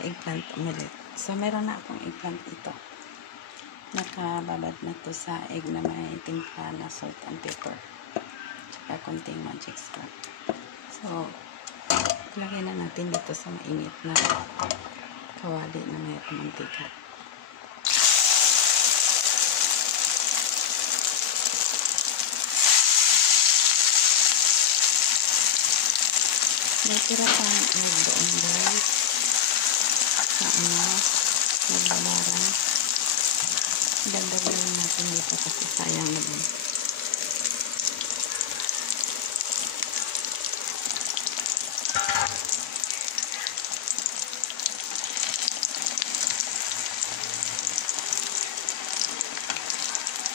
eggplant omelet. So, meron na akong eggplant ito. Nakababad na to sa egg na may timpla na salt and pepper. Tsaka konting magic scrap. So, lagyan na natin dito sa mainit na kawali na may mantika. May tira pang egg doon guys. Sa nagbabaran. Dagdagan natin dito kasi sayang naman.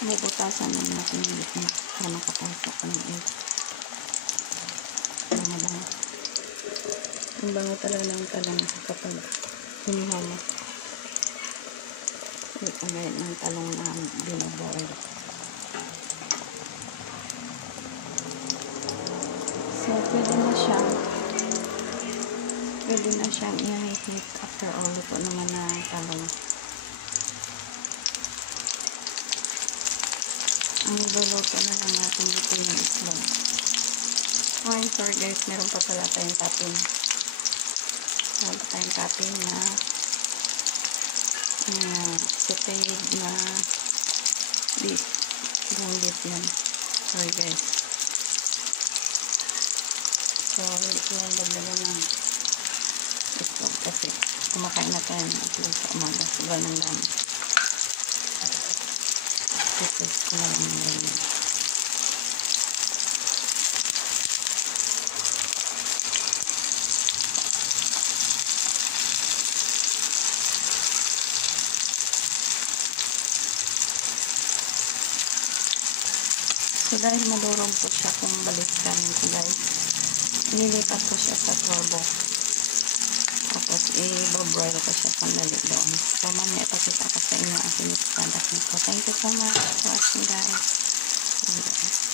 Bubutasan na natin dito para makapasok ng egg. Ang bango talaga ng talong kapag hinihaw mo. Kagaya ng talong na binaboil. So, pwede na siyang i-heat after all luto naman na talong. Ang luluto na lang natin dito yung islog. Oh, I'm sorry guys, meron pa pala tayong topping. Meron pa tayong topping na sauteed na beef. Buong beef yan. Sorry guys. So, hindi ko lang dagdagan ng islog kasi kumakain na tayo ng islog sa umaga. Sobrang ng dami. Pieces ko lang yung ganyan. So, dahil madurog po siya kung balikan ito guys, nilipat ko siya sa turbo. Tapos, i-broil ko siya sandali doon. So, mamaya ipakita ko sa inyo ang finished product nito. Thank you so much for watching guys.